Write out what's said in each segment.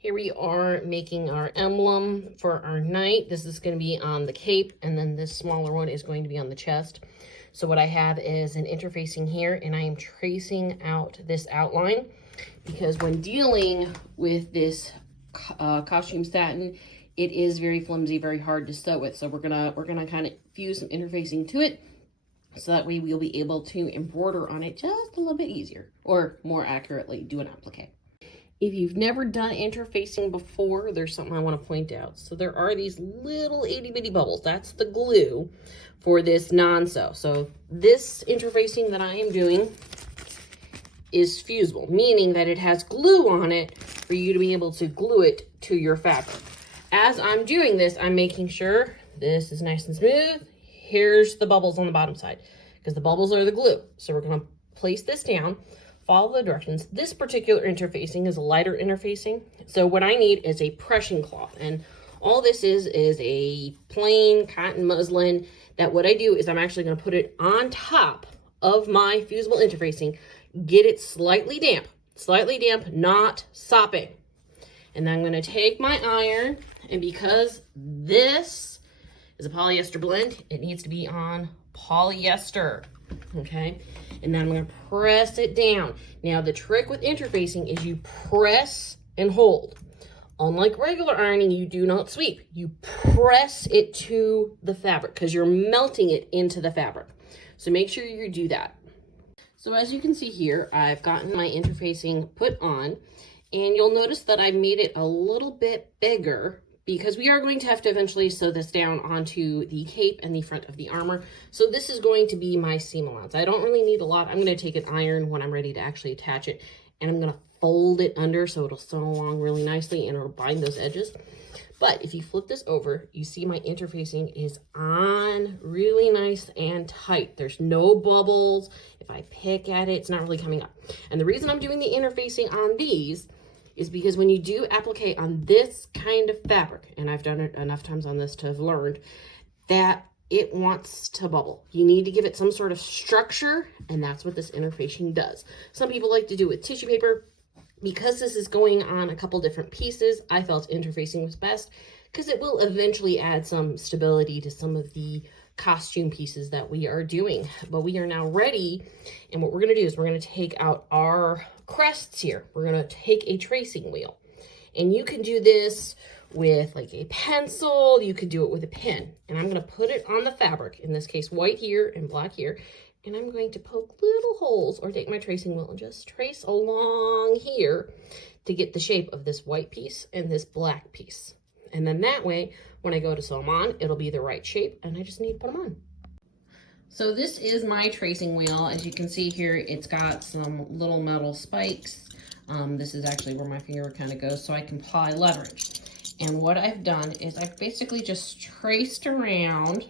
Here we are making our emblem for our knight. This is going to be on the cape, and then this smaller one is going to be on the chest. So what I have is an interfacing here, and I am tracing out this outline because when dealing with this costume satin, it is very flimsy, very hard to sew with. So we're gonna kind of fuse some interfacing to it, so that way we'll be able to embroider on it just a little bit easier, or more accurately, do an applique. If you've never done interfacing before, there's something I want to point out. So there are these little itty bitty bubbles. That's the glue for this non-sew. So this interfacing that I am doing is fusible, meaning that it has glue on it for you to be able to glue it to your fabric. As I'm doing this, I'm making sure this is nice and smooth. Here's the bubbles on the bottom side, because the bubbles are the glue. So we're going to place this down, follow the directions. This particular interfacing is a lighter interfacing. So what I need is a pressing cloth. And all this is a plain cotton muslin that what I do is I'm actually going to put it on top of my fusible interfacing, get it slightly damp, not sopping. And then I'm going to take my iron, and because this is a polyester blend, it needs to be on polyester, okay? And then I'm going to press it down. Now, the trick with interfacing is you press and hold. Unlike regular ironing, you do not sweep. You press it to the fabric because you're melting it into the fabric. So make sure you do that. So as you can see here, I've gotten my interfacing put on, and you'll notice that I made it a little bit bigger because we are going to have to eventually sew this down onto the cape and the front of the armor. So this is going to be my seam allowance. I don't really need a lot. I'm going to take an iron when I'm ready to actually attach it, and I'm going to fold it under so it'll sew along really nicely and it'll bind those edges. But if you flip this over, you see my interfacing is on really nice and tight. There's no bubbles. If I pick at it, it's not really coming up. And the reason I'm doing the interfacing on these is because when you do applique on this kind of fabric, and I've done it enough times on this to have learned that it wants to bubble. You need to give it some sort of structure, and that's what this interfacing does. Some people like to do it with tissue paper. Because this is going on a couple different pieces, I felt interfacing was best because it will eventually add some stability to some of the costume pieces that we are doing. But we are now ready, and what we're going to do is we're going to take out our crests here. We're going to take a tracing wheel, and you can do this with like a pencil. You could do it with a pen, and I'm going to put it on the fabric, in this case white here and black here, and I'm going to poke little holes or take my tracing wheel and just trace along here to get the shape of this white piece and this black piece. And then that way, when I go to sew them on, it'll be the right shape, and I just need to put them on. So this is my tracing wheel. As you can see here, it's got some little metal spikes. This is actually where my finger kind of goes so I can apply leverage. And what I've done is I've basically just traced around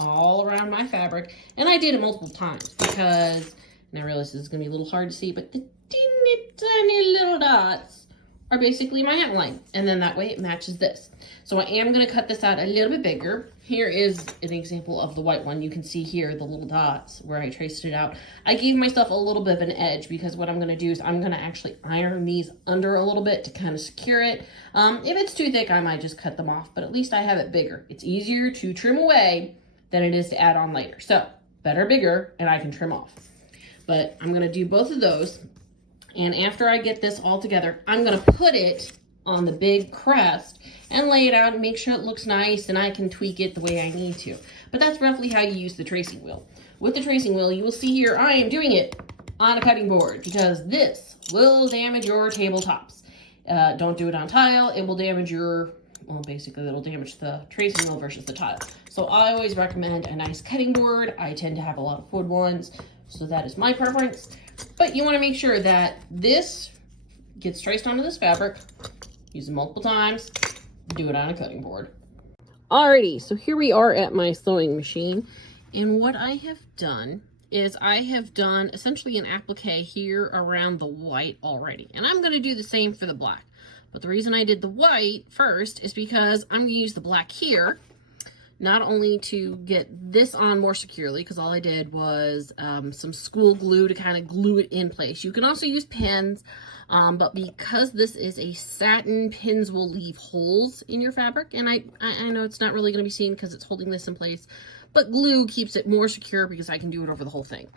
all around my fabric, and I did it multiple times because, and I realize this is going to be a little hard to see, but the teeny tiny little dots are basically my outline, and then that way it matches this. So I am going to cut this out a little bit bigger. Here is an example of the white one. You can see here the little dots where I traced it out. I gave myself a little bit of an edge because what I'm going to do is I'm going to actually iron these under a little bit to kind of secure it. If it's too thick, I might just cut them off, but at least I have it bigger. It's easier to trim away than it is to add on later. So better bigger, and I can trim off. But I'm gonna do both of those. And after I get this all together, I'm gonna put it on the big crest and lay it out and make sure it looks nice, and I can tweak it the way I need to. But that's roughly how you use the tracing wheel. With the tracing wheel, you will see here, I am doing it on a cutting board because this will damage your tabletops. Don't do it on tile. It will damage your, well, basically it'll damage the tracing wheel versus the tile. So I always recommend a nice cutting board. I tend to have a lot of wood ones, so that is my preference. But you want to make sure that this gets traced onto this fabric, use it multiple times, do it on a cutting board. Alrighty, so here we are at my sewing machine, and what I have done is I have done essentially an applique here around the white already, and I'm going to do the same for the black. But the reason I did the white first is because I'm going to use the black here. not only to get this on more securely, because all I did was some school glue to kind of glue it in place. You can also use pins, but because this is a satin, pins will leave holes in your fabric. And I know it's not really going to be seen because it's holding this in place, but glue keeps it more secure because I can do it over the whole thing.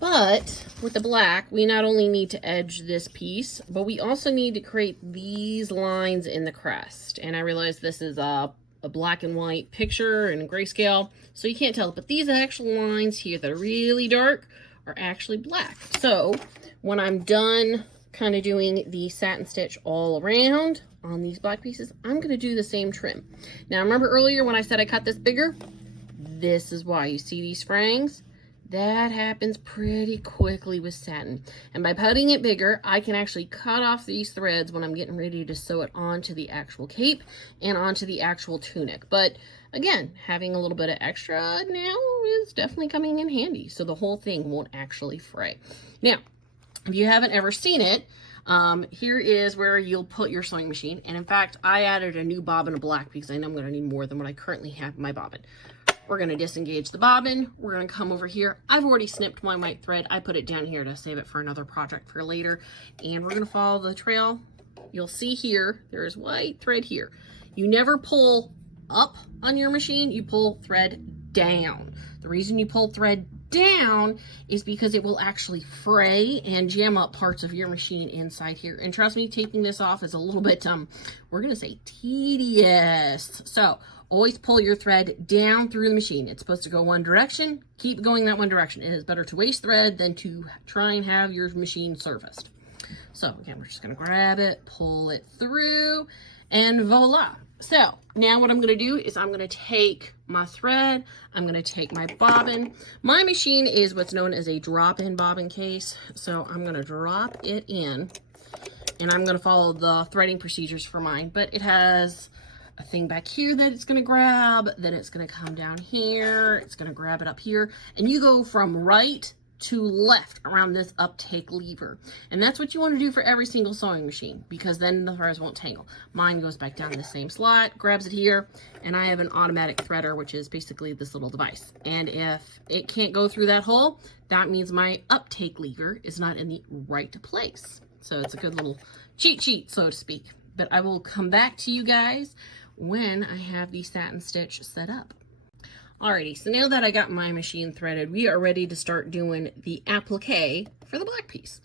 But with the black, we not only need to edge this piece, but we also need to create these lines in the crest. And I realize this is a black and white picture and grayscale, so you can't tell, but these actual lines here that are really dark are actually black. So when I'm done kind of doing the satin stitch all around on these black pieces, I'm going to do the same trim. Now remember earlier when I said I cut this bigger? This is why. You see these frangs? That happens pretty quickly with satin. And by putting it bigger, I can actually cut off these threads when I'm getting ready to sew it onto the actual cape and onto the actual tunic. But again, having a little bit of extra now is definitely coming in handy, so the whole thing won't actually fray. Now, if you haven't ever seen it, here is where you'll put your sewing machine. And in fact, I added a new bobbin of black because I know I'm going to need more than what I currently have in my bobbin. We're going to disengage the bobbin. We're going to come over here. I've already snipped my white thread. I put it down here to save it for another project for later. And we're going to follow the trail. You'll see here, there's white thread here. You never pull up on your machine, you pull thread down. The reason you pull thread down is because it will actually fray and jam up parts of your machine inside here. And trust me, taking this off is a little bit, we're going to say tedious. So always pull your thread down through the machine. It's supposed to go one direction. Keep going that one direction. It is better to waste thread than to try and have your machine serviced. So again, we're just going to grab it, pull it through, and voila. So now what I'm going to do is I'm going to take my thread, I'm going to take my bobbin. My machine is what's known as a drop-in bobbin case. So I'm going to drop it in, and I'm going to follow the threading procedures for mine. But it has a thing back here that it's going to grab, then it's going to come down here, it's going to grab it up here, and you go from right to left around this uptake lever. And that's what you want to do for every single sewing machine, because then the threads won't tangle. Mine goes back down the same slot, grabs it here, and I have an automatic threader, which is basically this little device. And if it can't go through that hole, that means my uptake lever is not in the right place. So it's a good little cheat sheet, so to speak. But I will come back to you guys when I have the satin stitch set up. Alrighty, so now that I got my machine threaded, we are ready to start doing the applique for the black piece.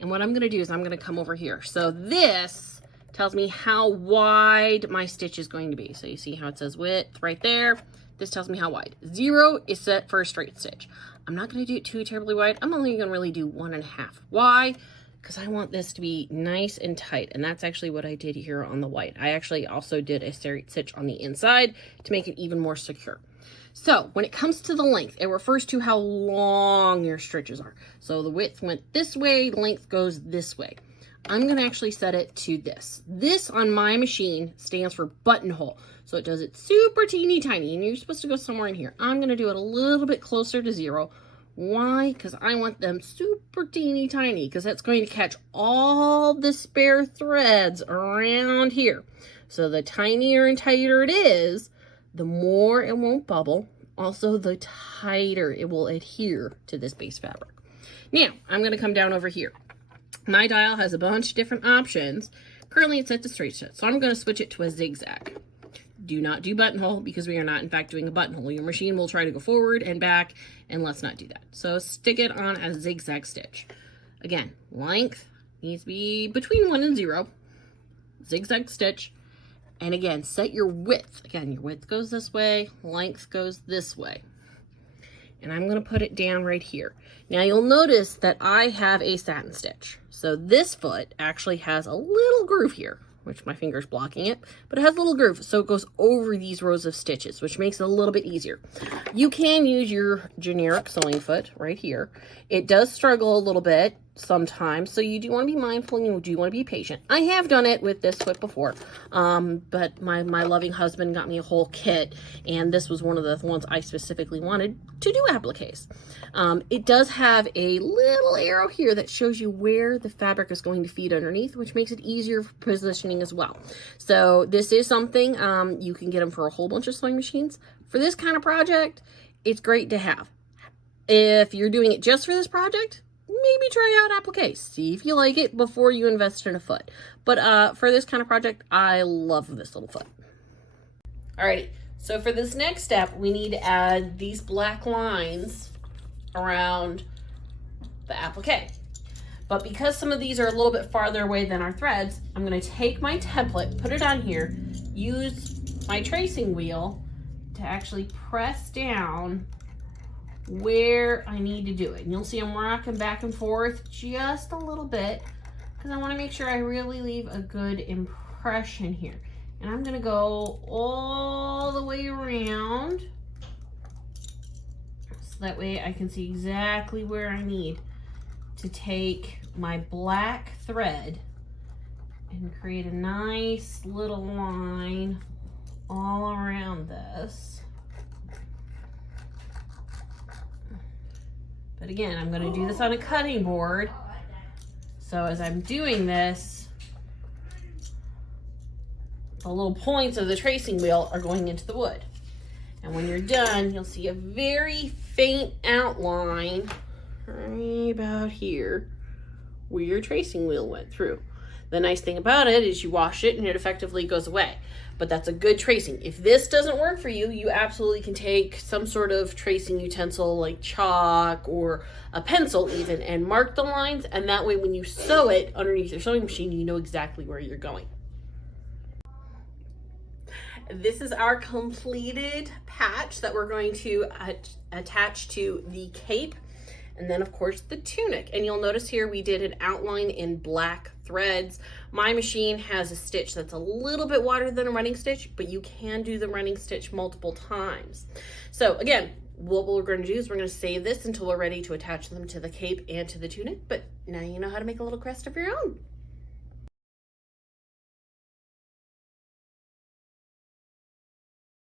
And what I'm going to do is I'm going to come over here. So this tells me how wide my stitch is going to be. So you see how it says width right there. This tells me how wide. 0 is set for a straight stitch. I'm not going to do it too terribly wide. I'm only going to really do 1.5. Why? Because I want this to be nice and tight, and that's actually what I did here on the white. I actually also did a straight stitch on the inside to make it even more secure. So when it comes to the length, it refers to how long your stitches are. So the width went this way, length goes this way. I'm going to actually set it to this. This on my machine stands for buttonhole. So it does it super teeny tiny, and you're supposed to go somewhere in here. I'm going to do it a little bit closer to 0. Why? Because I want them super teeny tiny, because that's going to catch all the spare threads around here. So the tinier and tighter it is, the more it won't bubble. Also, the tighter it will adhere to this base fabric. Now, I'm going to come down over here. My dial has a bunch of different options. Currently, it's set to straight stitch, so I'm going to switch it to a zigzag. Do not do buttonhole, because we are not, in fact, doing a buttonhole. Your machine will try to go forward and back, and let's not do that. So stick it on a zigzag stitch. Again, length needs to be between 1 and 0. Zigzag stitch. And again, set your width. Again, your width goes this way, length goes this way. And I'm going to put it down right here. Now you'll notice that I have a satin stitch. So this foot actually has a little groove here, which my finger's blocking it, but it has a little groove. So it goes over these rows of stitches, which makes it a little bit easier. You can use your generic sewing foot right here. It does struggle a little bit sometimes, so you do want to be mindful and you do want to be patient. I have done it with this foot before, but my loving husband got me a whole kit, and this was one of the ones I specifically wanted to do appliques. It does have a little arrow here that shows you where the fabric is going to feed underneath, which makes it easier for positioning as well. So this is something, you can get them for a whole bunch of sewing machines. For this kind of project, it's great to have. If you're doing it just for this project, maybe try out appliques. See if you like it before you invest in a foot. But for this kind of project, I love this little foot. Alrighty, so for this next step, we need to add these black lines around the applique. But because some of these are a little bit farther away than our threads, I'm going to take my template, put it on here, use my tracing wheel to actually press down where I need to do it. And you'll see I'm rocking back and forth just a little bit because I want to make sure I really leave a good impression here. And I'm going to go all the way around so that way I can see exactly where I need to take my black thread and create a nice little line all around this. But again, I'm going to do this on a cutting board. So as I'm doing this, the little points of the tracing wheel are going into the wood. And when you're done, you'll see a very faint outline right about here where your tracing wheel went through. The nice thing about it is you wash it and it effectively goes away. But that's a good tracing. If this doesn't work for you, you absolutely can take some sort of tracing utensil like chalk or a pencil even and mark the lines, and that way when you sew it underneath your sewing machine, you know exactly where you're going. This is our completed patch that we're going to attach to the cape, and then of course the tunic. And you'll notice here we did an outline in black threads. My machine has a stitch that's a little bit wider than a running stitch, but you can do the running stitch multiple times. So again, what we're going to do is we're going to save this until we're ready to attach them to the cape and to the tunic, but now you know how to make a little crest of your own.